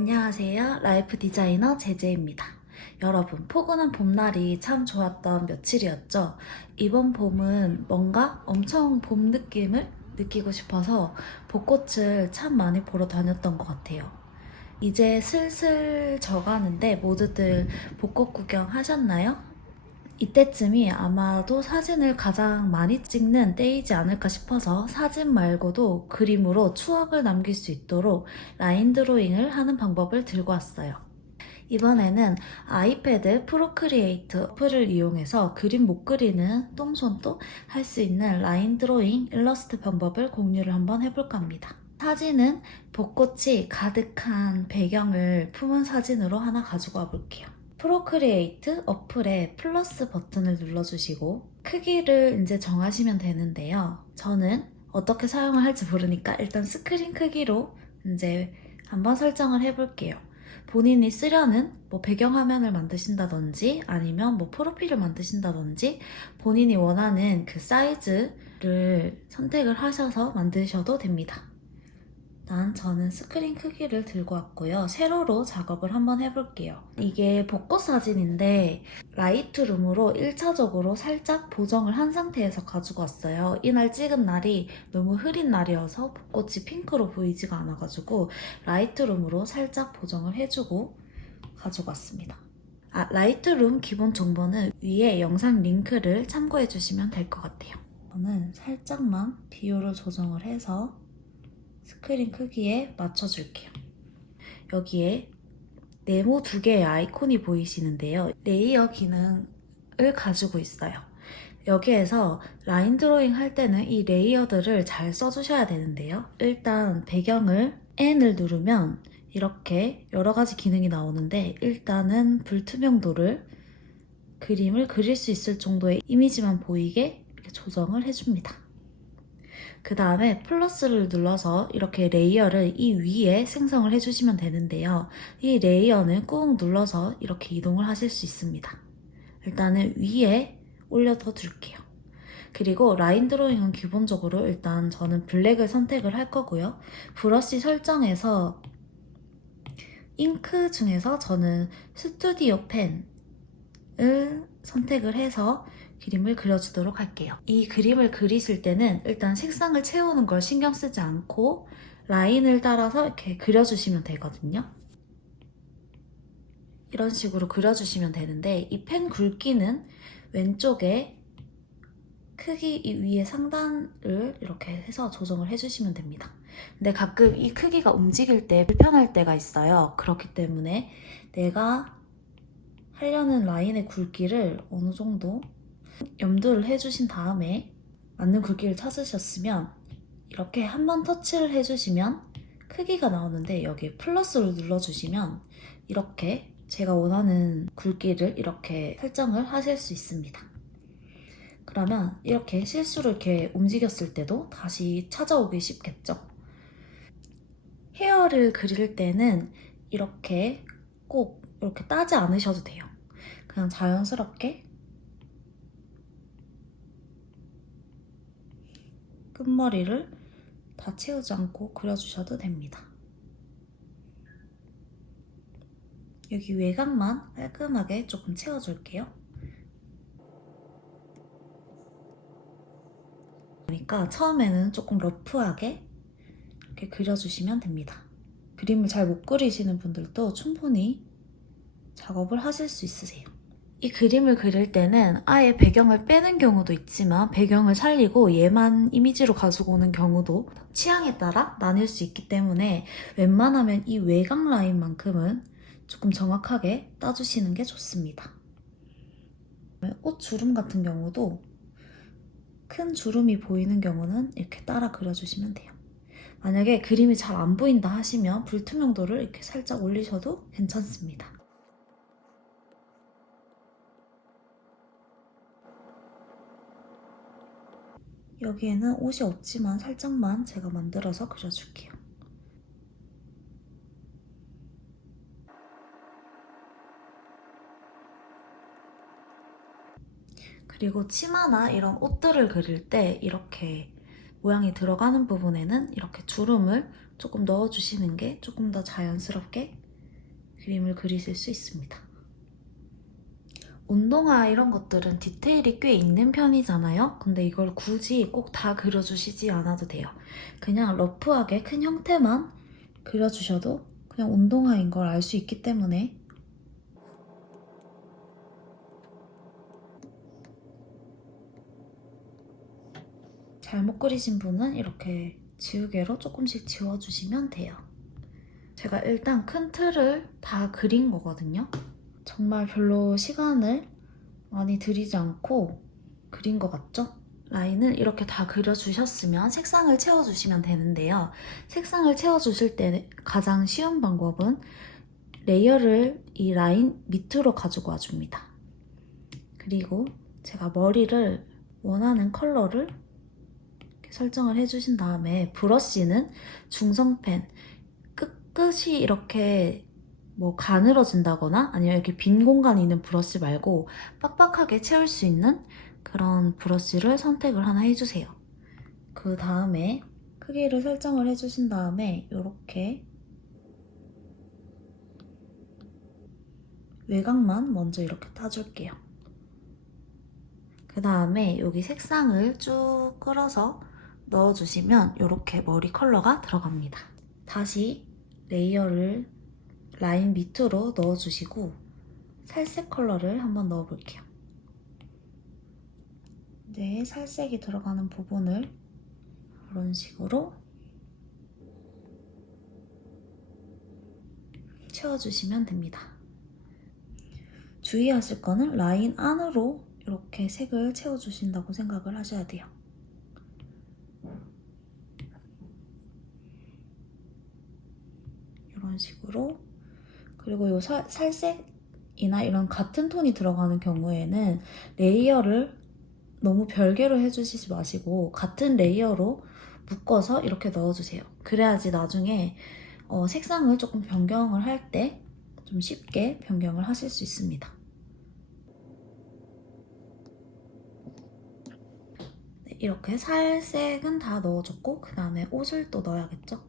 안녕하세요. 라이프 디자이너 제제입니다. 여러분, 포근한 봄날이 참 좋았던 며칠이었죠? 이번 봄은 뭔가 엄청 봄 느낌을 느끼고 싶어서 벚꽃을 참 많이 보러 다녔던 것 같아요. 이제 슬슬 져가는데 모두들 벚꽃 구경 하셨나요? 이때쯤이 아마도 사진을 가장 많이 찍는 때이지 않을까 싶어서 사진 말고도 그림으로 추억을 남길 수 있도록 라인 드로잉을 하는 방법을 들고 왔어요. 이번에는 아이패드 프로크리에이트 어플을 이용해서 그림 못 그리는 똥손도 할 수 있는 라인 드로잉 일러스트 방법을 공유를 한번 해볼까 합니다. 사진은 벚꽃이 가득한 배경을 품은 사진으로 하나 가지고 와볼게요. 프로크리에이트 어플의 플러스 버튼을 눌러주시고 크기를 이제 정하시면 되는데요. 저는 어떻게 사용을 할지 모르니까 일단 스크린 크기로 이제 한번 설정을 해볼게요. 본인이 쓰려는 뭐 배경화면을 만드신다든지 아니면 뭐 프로필을 만드신다든지 본인이 원하는 그 사이즈를 선택을 하셔서 만드셔도 됩니다. 일단 저는 스크린 크기를 들고 왔고요. 세로로 작업을 한번 해볼게요. 이게 벚꽃 사진인데 라이트룸으로 1차적으로 살짝 보정을 한 상태에서 가지고 왔어요. 이날 찍은 날이 너무 흐린 날이어서 벚꽃이 핑크로 보이지가 않아가지고 라이트룸으로 살짝 보정을 해주고 가지고 왔습니다. 라이트룸 기본 정보는 위에 영상 링크를 참고해 주시면 될 것 같아요. 저는 살짝만 비율을 조정을 해서 스크린 크기에 맞춰줄게요. 여기에 네모 두 개의 아이콘이 보이시는데요. 레이어 기능을 가지고 있어요. 여기에서 라인 드로잉 할 때는 이 레이어들을 잘 써주셔야 되는데요. 일단 배경을 N을 누르면 이렇게 여러 가지 기능이 나오는데 일단은 불투명도를 그림을 그릴 수 있을 정도의 이미지만 보이게 이렇게 조정을 해줍니다. 그 다음에 플러스를 눌러서 이렇게 레이어를 이 위에 생성을 해주시면 되는데요. 이 레이어는 꾹 눌러서 이렇게 이동을 하실 수 있습니다. 일단은 위에 올려둬 줄게요. 그리고 라인 드로잉은 기본적으로 일단 저는 블랙을 선택을 할 거고요. 브러쉬 설정에서 잉크 중에서 저는 스튜디오 펜을 선택을 해서 그림을 그려주도록 할게요. 이 그림을 그리실 때는 일단 색상을 채우는 걸 신경 쓰지 않고 라인을 따라서 이렇게 그려주시면 되거든요. 이런 식으로 그려주시면 되는데 이 펜 굵기는 왼쪽에 크기 위에 상단을 이렇게 해서 조정을 해주시면 됩니다. 근데 가끔 이 크기가 움직일 때 불편할 때가 있어요. 그렇기 때문에 내가 하려는 라인의 굵기를 어느 정도 염두를 해주신 다음에 맞는 굵기를 찾으셨으면 이렇게 한번 터치를 해주시면 크기가 나오는데 여기에 플러스를 눌러주시면 이렇게 제가 원하는 굵기를 이렇게 설정을 하실 수 있습니다. 그러면 이렇게 실수로 이렇게 움직였을 때도 다시 찾아오기 쉽겠죠? 헤어를 그릴 때는 이렇게 꼭 이렇게 따지 않으셔도 돼요. 그냥 자연스럽게 끝머리를 다 채우지 않고 그려주셔도 됩니다. 여기 외곽만 깔끔하게 조금 채워줄게요. 그러니까 처음에는 조금 러프하게 이렇게 그려주시면 됩니다. 그림을 잘 못 그리시는 분들도 충분히 작업을 하실 수 있으세요. 이 그림을 그릴 때는 아예 배경을 빼는 경우도 있지만 배경을 살리고 얘만 이미지로 가지고 오는 경우도 취향에 따라 나뉠 수 있기 때문에 웬만하면 이 외곽 라인만큼은 조금 정확하게 따주시는 게 좋습니다. 옷 주름 같은 경우도 큰 주름이 보이는 경우는 이렇게 따라 그려주시면 돼요. 만약에 그림이 잘 안 보인다 하시면 불투명도를 이렇게 살짝 올리셔도 괜찮습니다. 여기에는 옷이 없지만 살짝만 제가 만들어서 그려줄게요. 그리고 치마나 이런 옷들을 그릴 때 이렇게 모양이 들어가는 부분에는 이렇게 주름을 조금 넣어주시는 게 조금 더 자연스럽게 그림을 그리실 수 있습니다. 운동화 이런 것들은 디테일이 꽤 있는 편이잖아요. 근데 이걸 굳이 꼭 다 그려주시지 않아도 돼요. 그냥 러프하게 큰 형태만 그려주셔도 그냥 운동화인 걸 알 수 있기 때문에 잘못 그리신 분은 이렇게 지우개로 조금씩 지워주시면 돼요. 제가 일단 큰 틀을 다 그린 거거든요. 정말 별로 시간을 많이 들이지 않고 그린 것 같죠? 라인을 이렇게 다 그려주셨으면 색상을 채워주시면 되는데요. 색상을 채워주실 때 가장 쉬운 방법은 레이어를 이 라인 밑으로 가지고 와줍니다. 그리고 제가 머리를 원하는 컬러를 이렇게 설정을 해주신 다음에 브러쉬는 중성펜 끝이 이렇게 뭐 가늘어진다거나 아니면 이렇게 빈 공간이 있는 브러쉬 말고 빡빡하게 채울 수 있는 그런 브러쉬를 선택을 하나 해주세요. 그 다음에 크기를 설정을 해주신 다음에 이렇게 외곽만 먼저 이렇게 따줄게요. 그 다음에 여기 색상을 쭉 끌어서 넣어주시면 이렇게 머리 컬러가 들어갑니다. 다시 레이어를 라인 밑으로 넣어주시고 살색 컬러를 한번 넣어볼게요. 이제 살색이 들어가는 부분을 이런 식으로 채워주시면 됩니다. 주의하실 거는 라인 안으로 이렇게 색을 채워주신다고 생각을 하셔야 돼요. 이런 식으로. 그리고 이 살색이나 이런 같은 톤이 들어가는 경우에는 레이어를 너무 별개로 해주시지 마시고 같은 레이어로 묶어서 이렇게 넣어주세요. 그래야지 나중에 색상을 조금 변경을 할 때 좀 쉽게 변경을 하실 수 있습니다. 네, 이렇게 살색은 다 넣어줬고 그 다음에 옷을 또 넣어야겠죠?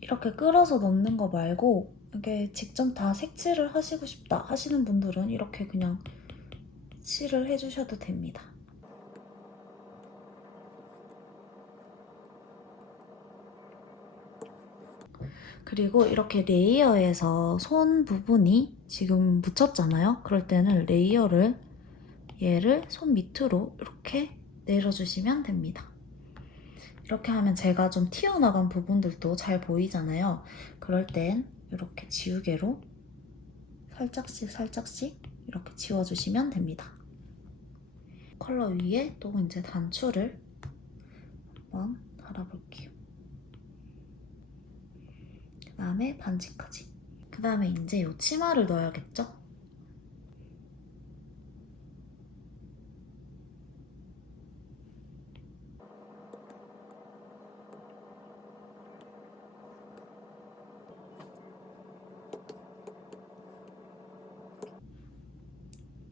이렇게 끌어서 넣는 거 말고 이게 직접 다 색칠을 하시고 싶다 하시는 분들은 이렇게 그냥 칠을 해주셔도 됩니다. 그리고 이렇게 레이어에서 손 부분이 지금 묻혔잖아요. 그럴 때는 레이어를 얘를 손 밑으로 이렇게 내려주시면 됩니다. 이렇게 하면 제가 좀 튀어나간 부분들도 잘 보이잖아요. 그럴 땐 이렇게 지우개로 살짝씩 이렇게 지워주시면 됩니다. 컬러 위에 또 이제 단추를 한번 달아볼게요. 그 다음에 반지까지. 그 다음에 이제 이 치마를 넣어야겠죠?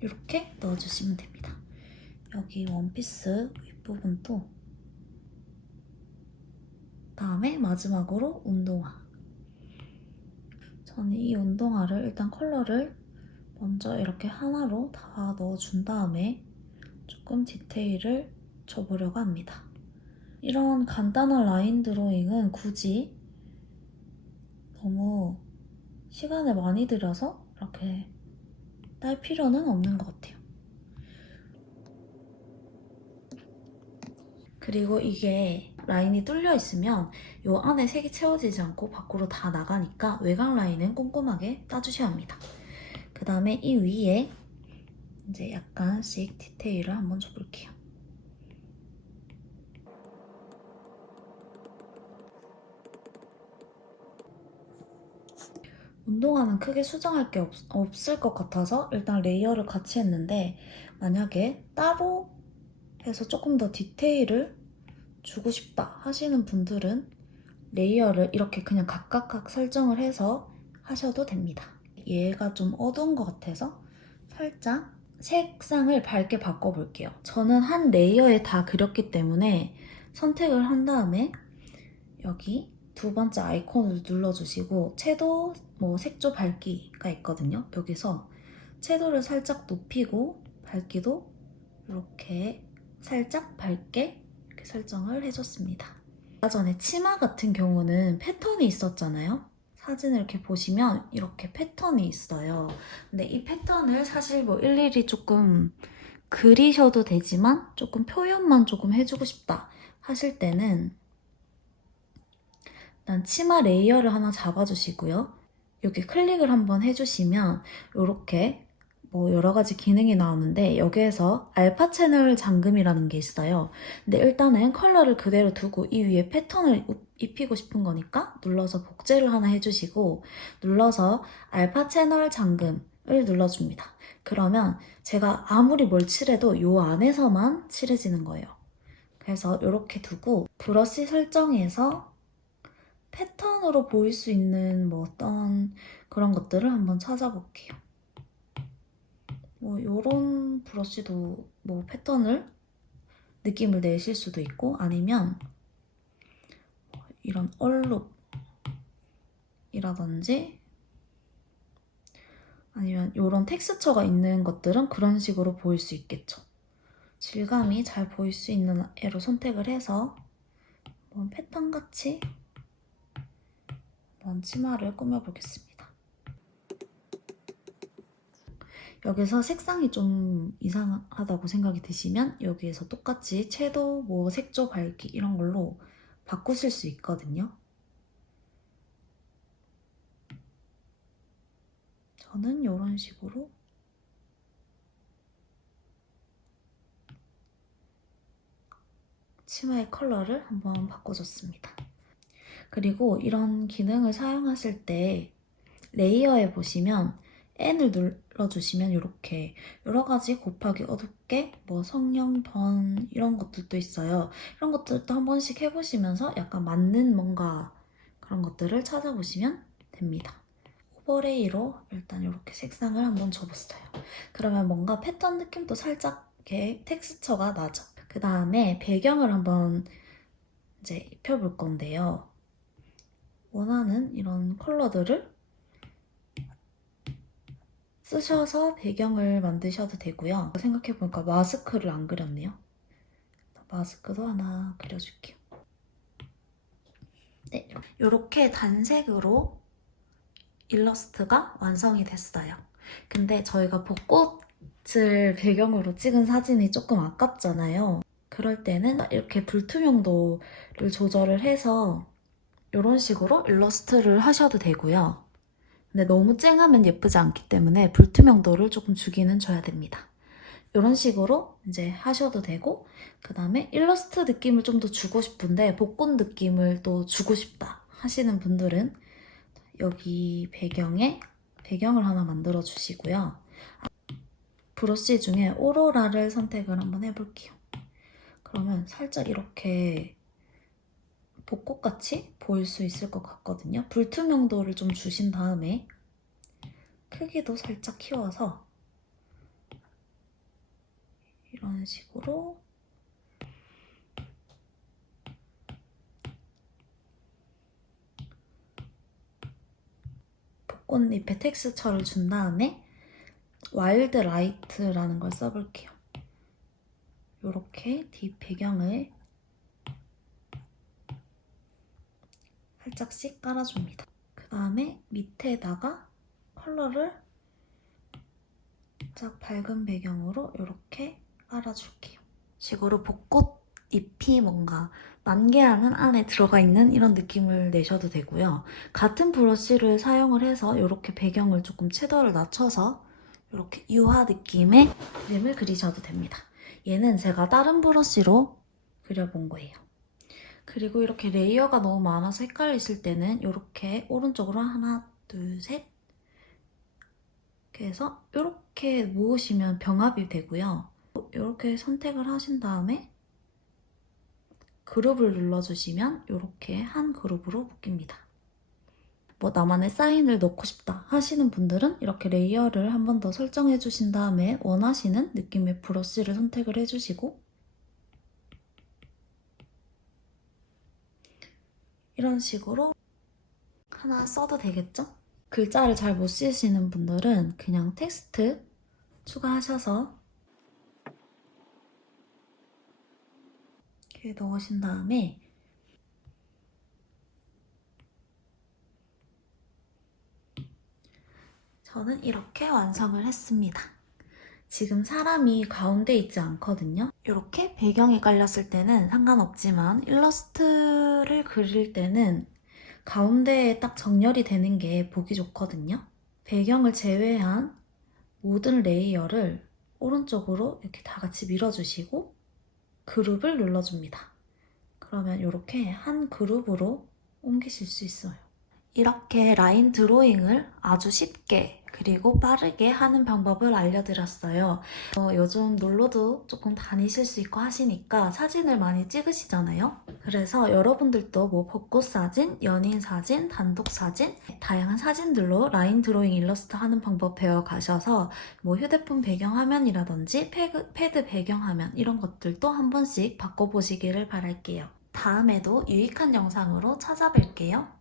이렇게 넣어주시면 됩니다. 여기 원피스 윗부분도 다음에 마지막으로 운동화. 저는 이 운동화를 일단 컬러를 먼저 이렇게 하나로 다 넣어준 다음에 조금 디테일을 줘보려고 합니다. 이런 간단한 라인 드로잉은 굳이 너무 시간을 많이 들여서 이렇게 딸 필요는 없는 것 같아요. 그리고 이게 라인이 뚫려 있으면 이 안에 색이 채워지지 않고 밖으로 다 나가니까 외곽 라인은 꼼꼼하게 따주셔야 합니다. 그 다음에 이 위에 이제 약간씩 디테일을 한번 줘볼게요. 운동화는 크게 수정할 게 없을 것 같아서 일단 레이어를 같이 했는데 만약에 따로 해서 조금 더 디테일을 주고 싶다 하시는 분들은 레이어를 이렇게 그냥 각각 설정을 해서 하셔도 됩니다. 얘가 좀 어두운 것 같아서 살짝 색상을 밝게 바꿔볼게요. 저는 한 레이어에 다 그렸기 때문에 선택을 한 다음에 여기 두 번째 아이콘을 눌러주시고 채도 색조 밝기가 있거든요. 여기서 채도를 살짝 높이고 밝기도 이렇게 살짝 밝게 이렇게 설정을 해줬습니다. 아까 전에 치마 같은 경우는 패턴이 있었잖아요. 사진을 이렇게 보시면 이렇게 패턴이 있어요. 근데 이 패턴을 사실 일일이 조금 그리셔도 되지만 조금 표현만 조금 해주고 싶다 하실 때는 일단 치마 레이어를 하나 잡아주시고요. 여기 클릭을 한번 해주시면 이렇게 여러 가지 기능이 나오는데 여기에서 알파 채널 잠금이라는 게 있어요. 근데 일단은 컬러를 그대로 두고 이 위에 패턴을 입히고 싶은 거니까 눌러서 복제를 하나 해주시고 눌러서 알파 채널 잠금을 눌러줍니다. 그러면 제가 아무리 뭘 칠해도 이 안에서만 칠해지는 거예요. 그래서 이렇게 두고 브러쉬 설정에서 패턴으로 보일 수 있는 어떤 그런 것들을 한번 찾아볼게요. 요런 브러쉬도 패턴을 느낌을 내실 수도 있고 아니면 이런 얼룩이라든지 아니면 요런 텍스처가 있는 것들은 그런 식으로 보일 수 있겠죠. 질감이 잘 보일 수 있는 애로 선택을 해서 패턴같이 치마를 꾸며보겠습니다. 여기서 색상이 좀 이상하다고 생각이 드시면 여기에서 똑같이 채도, 색조 밝기 이런 걸로 바꾸실 수 있거든요. 저는 이런 식으로 치마의 컬러를 한번 바꿔줬습니다. 그리고 이런 기능을 사용하실 때 레이어에 보시면 N을 눌러주시면 이렇게 여러 가지 곱하기 어둡게 성형, 번 이런 것들도 있어요. 이런 것들도 한 번씩 해보시면서 약간 맞는 뭔가 그런 것들을 찾아보시면 됩니다. 오버레이로 일단 이렇게 색상을 한번 줘봤어요. 그러면 뭔가 패턴 느낌도 살짝 이렇게 텍스처가 나죠. 그 다음에 배경을 한번 이제 입혀볼 건데요. 원하는 이런 컬러들을 쓰셔서 배경을 만드셔도 되고요. 생각해보니까 마스크를 안 그렸네요. 마스크도 하나 그려줄게요. 네, 이렇게 단색으로 일러스트가 완성이 됐어요. 근데 저희가 벚꽃을 배경으로 찍은 사진이 조금 아깝잖아요. 그럴 때는 이렇게 불투명도를 조절을 해서 이런 식으로 일러스트를 하셔도 되고요. 근데 너무 쨍하면 예쁘지 않기 때문에 불투명도를 조금 주기는 줘야 됩니다. 이런 식으로 이제 하셔도 되고 그 다음에 일러스트 느낌을 좀 더 주고 싶은데 벚꽃 느낌을 또 주고 싶다 하시는 분들은 여기 배경을 하나 만들어 주시고요. 브러쉬 중에 오로라를 선택을 한번 해볼게요. 그러면 살짝 이렇게 벚꽃같이 보일 수 있을 것 같거든요. 불투명도를 좀 주신 다음에 크기도 살짝 키워서 이런 식으로 벚꽃잎에 텍스처를 준 다음에 와일드 라이트라는 걸 써볼게요. 이렇게 뒷 배경을 살짝씩 깔아줍니다. 그 다음에 밑에다가 컬러를 살짝 밝은 배경으로 이렇게 깔아줄게요. 식으로 벚꽃 잎이 뭔가 만개하는 안에 들어가 있는 이런 느낌을 내셔도 되고요. 같은 브러쉬를 사용을 해서 이렇게 배경을 조금 채도를 낮춰서 이렇게 유화 느낌의 그림을 그리셔도 됩니다. 얘는 제가 다른 브러쉬로 그려본 거예요. 그리고 이렇게 레이어가 너무 많아서 헷갈리실 때는 이렇게 오른쪽으로 하나, 둘, 셋 이렇게 해서 이렇게 모으시면 병합이 되고요. 이렇게 선택을 하신 다음에 그룹을 눌러주시면 이렇게 한 그룹으로 묶입니다. 나만의 사인을 넣고 싶다 하시는 분들은 이렇게 레이어를 한 번 더 설정해 주신 다음에 원하시는 느낌의 브러쉬를 선택을 해주시고 이런 식으로 하나 써도 되겠죠? 글자를 잘 못 쓰시는 분들은 그냥 텍스트 추가하셔서 이렇게 넣으신 다음에 저는 이렇게 완성을 했습니다. 지금 사람이 가운데 있지 않거든요. 이렇게 배경이 깔렸을 때는 상관없지만 일러스트를 그릴 때는 가운데에 딱 정렬이 되는 게 보기 좋거든요. 배경을 제외한 모든 레이어를 오른쪽으로 이렇게 다 같이 밀어주시고 그룹을 눌러줍니다. 그러면 이렇게 한 그룹으로 옮기실 수 있어요. 이렇게 라인 드로잉을 아주 쉽게 그리고 빠르게 하는 방법을 알려드렸어요. 요즘 놀러도 조금 다니실 수 있고 하시니까 사진을 많이 찍으시잖아요. 그래서 여러분들도 뭐 벚꽃 사진, 연인 사진, 단독 사진 다양한 사진들로 라인 드로잉 일러스트 하는 방법 배워가셔서 뭐 휴대폰 배경화면이라든지 패드 배경화면 이런 것들도 한 번씩 바꿔보시기를 바랄게요. 다음에도 유익한 영상으로 찾아뵐게요.